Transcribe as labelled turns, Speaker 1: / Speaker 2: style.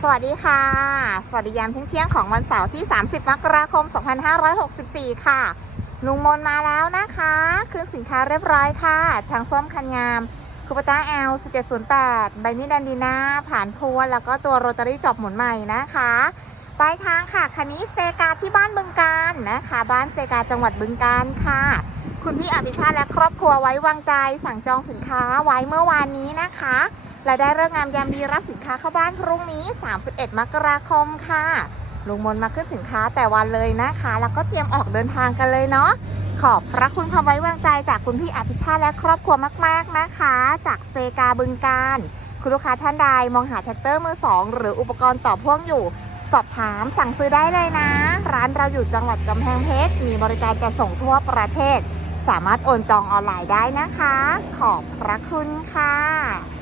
Speaker 1: สวัสดีค่ะ สวัสดียามเที่ยงของวันเสาร์ที่ 30 มกราคม 2564 ค่ะ ลุงมนมาแล้วนะคะ คืนสินค้าเรียบร้อยค่ะ ช้างส้มคันงามคูปต้าแอล1708 ใบมีดแดันดีนาผ่านพวนแล้วก็ตัวโรตารี่จอบหมุนใหม่นะคะปลายทางค่ะคันนี้เซกาที่บ้านบึงการนะคะ บ้านเซกาจังหวัดบึงการค่ะ คุณพี่อภิชาติและครอบครัวไว้วางใจสั่งจองสินค้าไว้เมื่อวานนี้นะคะ และได้เรื่องงามยามดีรับสินค้าเข้าบ้านพรุ่งนี้ 31 มกราคมค่ะลุงมนมาขึ้นสินค้าแต่วันเลยนะคะ แล้วก็เตรียมออกเดินทางกันเลยเนาะขอบพระคุณความไว้วางใจจากคุณพี่อภิชาติและครอบครัวมาก ๆนะคะ จากเซกาบึงการ คุณลูกค้าท่านใดมองหาแท็กเตอร์มือสองหรืออุปกรณ์ต่อพ่วงอยู่ สอบถามสั่งซื้อได้เลยนะ ร้านเราอยู่จังหวัดกำแพงเพชรมีบริการจะส่งทั่วประเทศ สามารถโอนจองออนไลน์ได้นะคะ ขอบพระคุณค่ะ